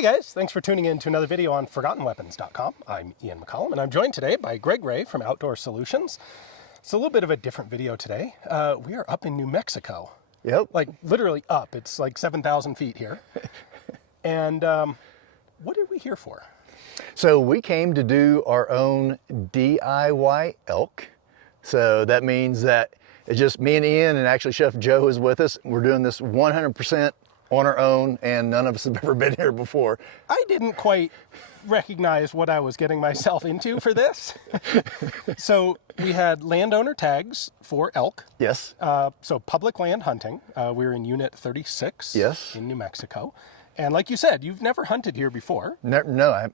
Hey guys, thanks for tuning in to another video on ForgottenWeapons.com. I'm Ian McCollum, and I'm joined today by Greg Ray from Outdoor Solutions. It's a little bit of a different video today. We are up in New Mexico. Yep. Like literally up. It's like 7,000 feet here. And what are we here for? So we came to do our own DIY elk. So that means that it's just me and Ian, and actually Chef Joe is with us. We're doing this 100% on our own, and none of us have ever been here before. I didn't quite recognize what I was getting myself into for this. So we had landowner tags for elk. Yes. So public land hunting. We're in Unit 36 Yes. in New Mexico. And like you said, you've never hunted here before. No,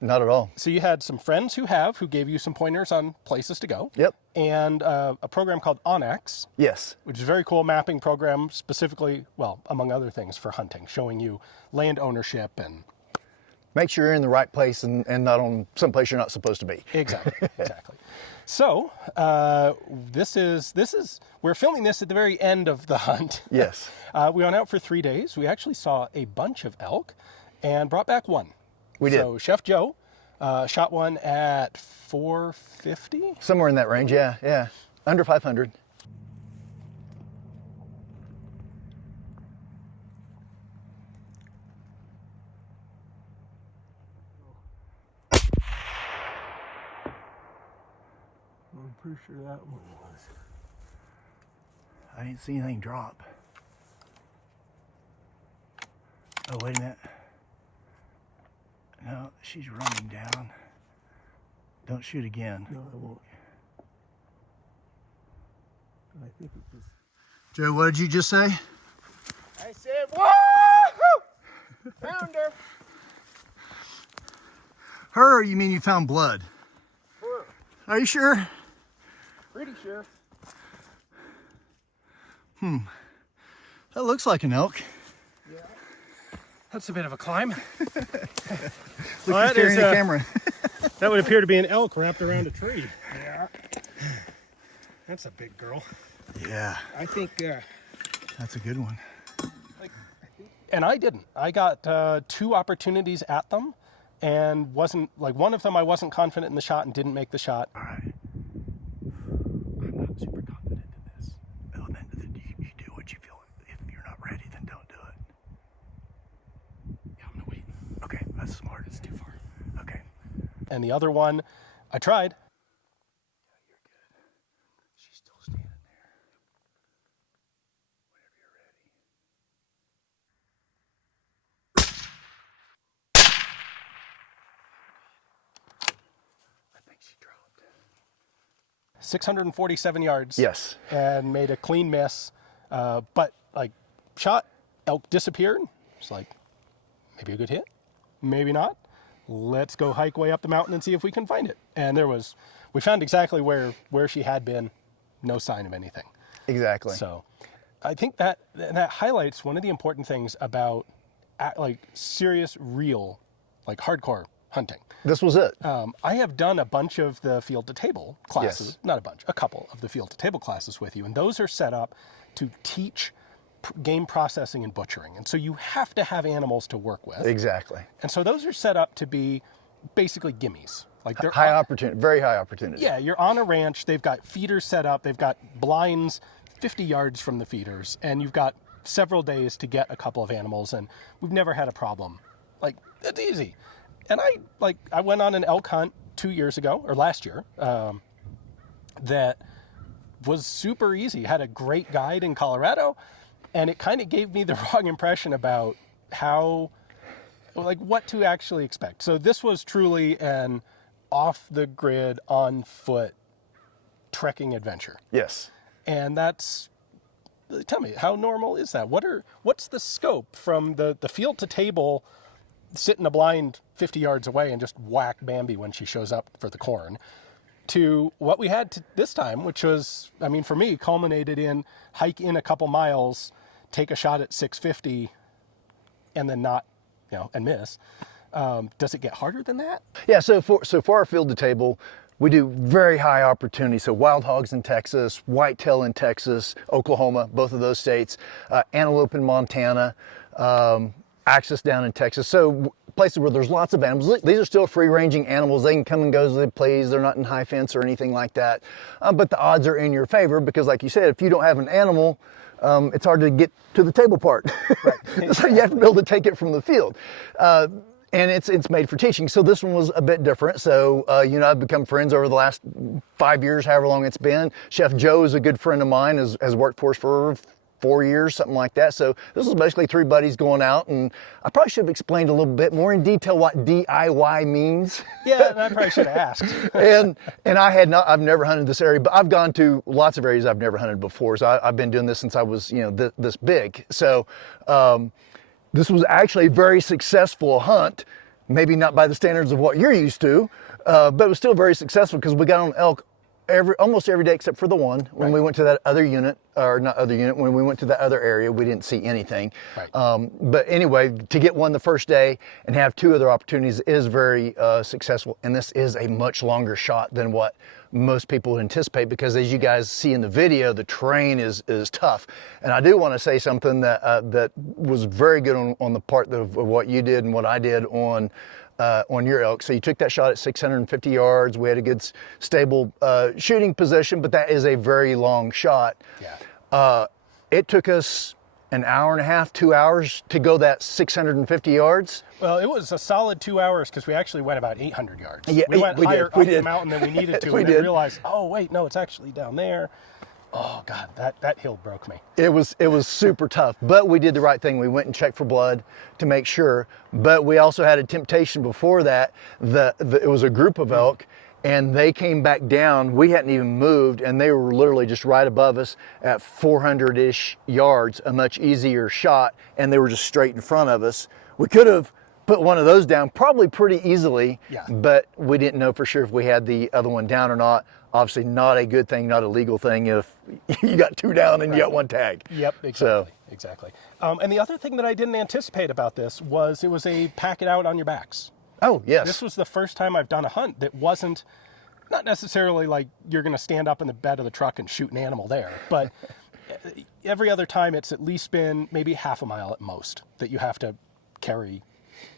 not at all. So you had some friends who gave you some pointers on places to go. Yep. And a program called Onyx. Yes. Which is a very cool mapping program, specifically, well, among other things, for hunting, showing you land ownership and... Make sure you're in the right place and not on some place you're not supposed to be. Exactly, exactly. So we're filming this at the very end of the hunt. Yes. We went out for 3 days. We actually saw a bunch of elk and brought back one. We did. So Chef Joe shot one at 450. Somewhere in that range, yeah. Under 500. I'm pretty sure that one was. I didn't see anything drop. Oh, wait a minute. No, she's running down. Don't shoot again. No, I won't. I think it was... Joe, what did you just say? I said, whoa! Found her. Her, or you mean you found blood? Her. Are you sure? Pretty sure. That looks like an elk. Yeah. That's a bit of a climb. Look, you're carrying the camera. That would appear to be an elk wrapped around a tree. Yeah. That's a big girl. Yeah, I think, that's a good one. And I didn't. I got 2 opportunities at them, and wasn't, like, one of them I wasn't confident in the shot and didn't make the shot. All right. I'm not super confident in this. Well, then you do what you feel. If you're not ready, then don't do it. Yeah, I'm gonna wait. Okay, that's smart. It's too far. Okay. And the other one, I tried. Yeah, you're good. She's still standing there. Whenever you're ready. I think she dropped. 647 yards. Yes. And made a clean miss. But, like, shot, elk disappeared. It's like, maybe a good hit, maybe not. Let's go hike way up the mountain and see if we can find it. And we found exactly where she had been, no sign of anything. Exactly. So I think that highlights one of the important things about like serious, real, like hardcore hunting. This was it. I have done a bunch of the field to table classes, Yes. Not a bunch, a couple of the field to table classes with you. And those are set up to teach game processing and butchering. And so you have to have animals to work with. Exactly. And so those are set up to be basically gimmies. Like they're High opportunity, very high opportunity. Yeah, you're on a ranch. They've got feeders set up. They've got blinds 50 yards from the feeders, and you've got several days to get a couple of animals, and we've never had a problem. Like, it's easy. And I went on an elk hunt 2 years ago, or last year, that was super easy. Had a great guide in Colorado, and it kind of gave me the wrong impression about what to actually expect. So this was truly an off-the-grid, on-foot trekking adventure. Yes. And tell me, how normal is that? What's the scope from the field to table, sit in a blind 50 yards away and just whack Bambi when she shows up for the corn, to what we had this time, which was, I mean, for me, culminated in hike in a couple miles, take a shot at 650, and then not, and miss. Does it get harder than that? Yeah, so for our field to table, we do very high opportunity. So wild hogs in Texas, whitetail in Texas, Oklahoma, both of those states, antelope in Montana, axis down in Texas. So places where there's lots of animals. These are still free-ranging animals. They can come and go as they please. They're not in high fence or anything like that. But the odds are in your favor because, like you said, if you don't have an animal, it's hard to get to the table part. Right. So you have to be able to take it from the field. And it's made for teaching. So this one was a bit different. So, you know, I've become friends over the last 5 years, however long it's been. Chef Joe is a good friend of mine, has worked for us for 4 years, something like that. So this is basically 3 buddies going out, and I probably should have explained a little bit more in detail what DIY means. Yeah, and I probably should have asked. and I've never hunted this area, but I've gone to lots of areas I've never hunted before. So I've been doing this since I was, you know, this big. So this was actually a very successful hunt, maybe not by the standards of what you're used to, but it was still very successful because we got on elk almost every day except for the one. When we went to that other unit, or not other unit, when we went to that other area, we didn't see anything. Right. But anyway, to get one the first day and have 2 other opportunities is very successful. And this is a much longer shot than what most people would anticipate, because as you guys see in the video, the terrain is tough. And I do want to say something that was very good on the part of what you did and what I did on your elk. So you took that shot at 650 yards. We had a good stable shooting position, but that is a very long shot. Yeah. It took us an hour and a half, 2 hours to go that 650 yards. Well, it was a solid 2 hours because we actually went about 800 yards. Yeah, we went higher up the mountain than we needed to, and then realized, oh wait, no, it's actually down there. Oh God, that hill broke me. It was super tough, but we did the right thing. We went and checked for blood to make sure, but we also had a temptation before that. It was a group of elk, and they came back down. We hadn't even moved, and they were literally just right above us at 400-ish yards, a much easier shot, and they were just straight in front of us. We could have put one of those down probably pretty easily, but we didn't know for sure if we had the other one down or not. Obviously not a good thing, not a legal thing if you got 2 down and you got 1 tag. Yep, exactly. Exactly. And the other thing that I didn't anticipate about this was it was a pack it out on your backs. Oh, yes. This was the first time I've done a hunt that wasn't, not necessarily like you're going to stand up in the bed of the truck and shoot an animal there, but every other time it's at least been maybe half a mile at most that you have to carry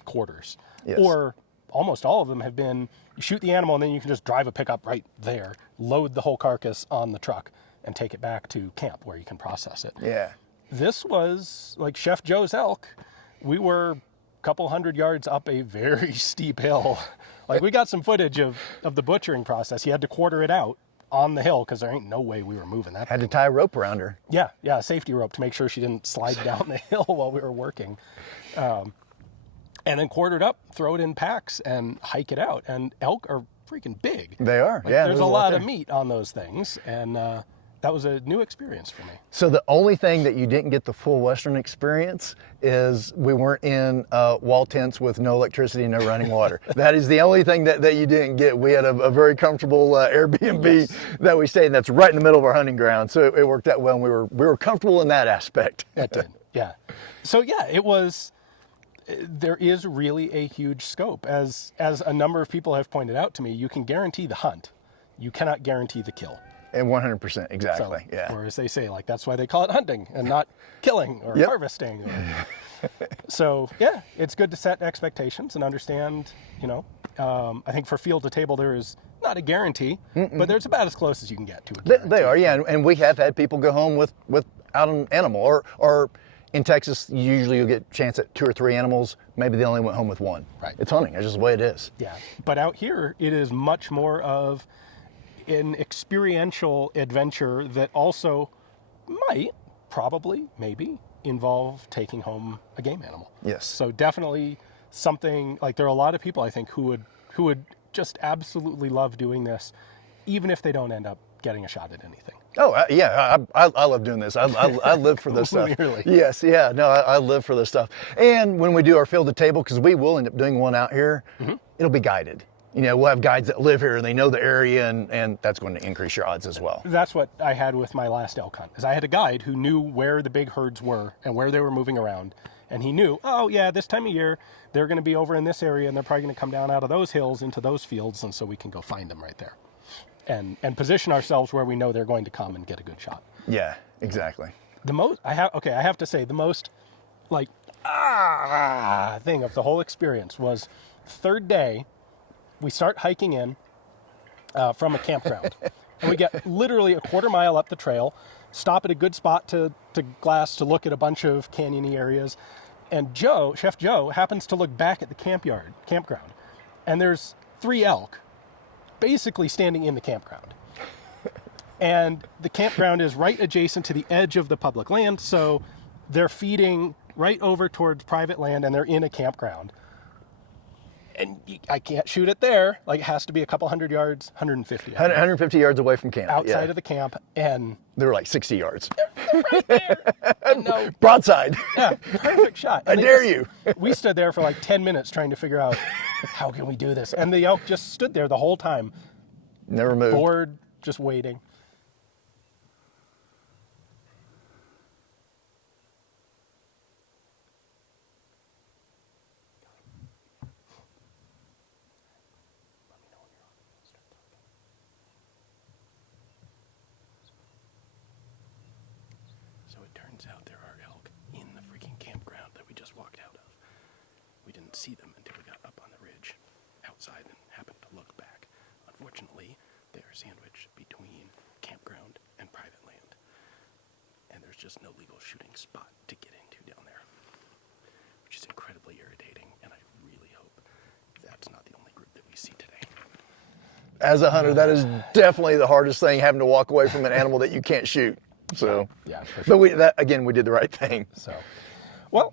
quarters. Yes. Or almost all of them have been, you shoot the animal and then you can just drive a pickup right there, load the whole carcass on the truck, and take it back to camp where you can process it. Yeah. This was like Chef Joe's elk. We were a couple hundred yards up a very steep hill. Like we got some footage of the butchering process. He had to quarter it out on the hill because there ain't no way we were moving that. Had to tie a rope around her. Yeah, a safety rope to make sure she didn't slide down the hill while we were working. And then quarter it up, throw it in packs, and hike it out. And elk are freaking big. They are, like, There's a lot of meat on those things, and that was a new experience for me. So the only thing that you didn't get the full Western experience is we weren't in wall tents with no electricity, no running water. That is the only thing that you didn't get. We had a very comfortable Airbnb that we stayed in. That's right in the middle of our hunting ground. So it worked out well, and we were comfortable in that aspect. It did, yeah. So yeah, it was. There is really a huge scope. As a number of people have pointed out to me, you can guarantee the hunt. You cannot guarantee the kill. And 100%, exactly, so, yeah. Or as they say, like, that's why they call it hunting and not killing or harvesting. So, yeah, it's good to set expectations and understand, you know, I think for field to table there is not a guarantee, but there's about as close as you can get to a guarantee. They are, yeah, and we have had people go home without an animal, or in Texas, usually you'll get a chance at 2 or 3 animals. Maybe they only went home with 1. Right. It's hunting. It's just the way it is. Yeah. But out here, it is much more of an experiential adventure that also might, probably, maybe, involve taking home a game animal. Yes. So definitely something, like there are a lot of people, I think, who would just absolutely love doing this, even if they don't end up getting a shot at anything. Oh, yeah, I love doing this. I live for this stuff. Really? Yes, yeah, no, I live for this stuff. And when we do our field to table, because we will end up doing one out here, it'll be guided. You know, we'll have guides that live here and they know the area, and that's going to increase your odds as well. That's what I had with my last elk hunt, is I had a guide who knew where the big herds were and where they were moving around. And he knew, oh yeah, this time of year, they're going to be over in this area and they're probably going to come down out of those hills into those fields, and so we can go find them right there. And position ourselves where we know they're going to come and get a good shot. Yeah, exactly. I have to say, the most like thing of the whole experience was third day, we start hiking in from a campground. And we get literally a quarter mile up the trail, stop at a good spot to glass to look at a bunch of canyony areas. And Chef Joe, happens to look back at the campground. And there's 3 elk basically standing in the campground. And the campground is right adjacent to the edge of the public land, so they're feeding right over towards private land, and they're in a campground. And I can't shoot it there. Like, it has to be a couple hundred yards, 150. 150 yards away from camp. Outside of the camp, and they were like 60 yards. they're right there. And no, Broadside. yeah, perfect shot. I And dare you. We stood there for like 10 minutes trying to figure out, how can we do this? And the elk just stood there the whole time, Never moved. bored, just waiting. So it turns out there are elk in the freaking campground that we just walked out of. We didn't see them until we got up on the ridge outside and happened to look back. Unfortunately, they are sandwiched between campground and private land. And there's just no legal shooting spot to get into down there, which is incredibly irritating, and I really hope that's not the only group that we see today. As a hunter, that is definitely the hardest thing, having to walk away from an animal that you can't shoot. So, Yeah, for sure. but we did the right thing. So, well,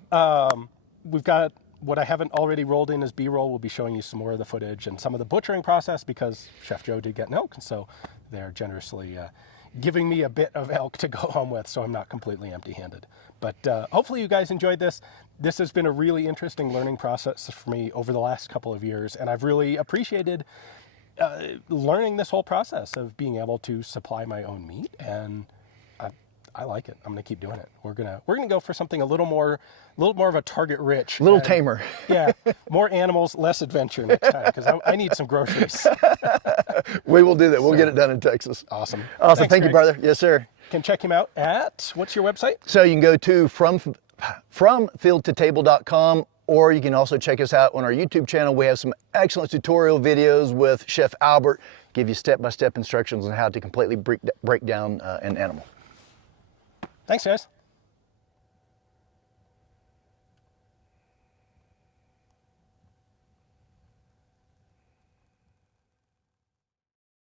we've got what I haven't already rolled in as B-roll. We'll be showing you some more of the footage and some of the butchering process, because Chef Joe did get an elk, and so they're generously giving me a bit of elk to go home with, so I'm not completely empty-handed. But hopefully you guys enjoyed this. This has been a really interesting learning process for me over the last couple of years, and I've really appreciated learning this whole process of being able to supply my own meat, and I like it. I'm gonna keep doing it. We're gonna go for something a little more of a target rich, A little tamer. Yeah, more animals, less adventure next time, because I need some groceries. We will do that. We'll get it done in Texas. Awesome. Awesome. Thanks, Thank you, Greg. brother. Yes, sir. Can check him out at, what's your website? So you can go to fromfieldtotable.com, or you can also check us out on our YouTube channel. We have some excellent tutorial videos with Chef Albert, give you step-by-step instructions on how to completely break down an animal. Thanks, guys.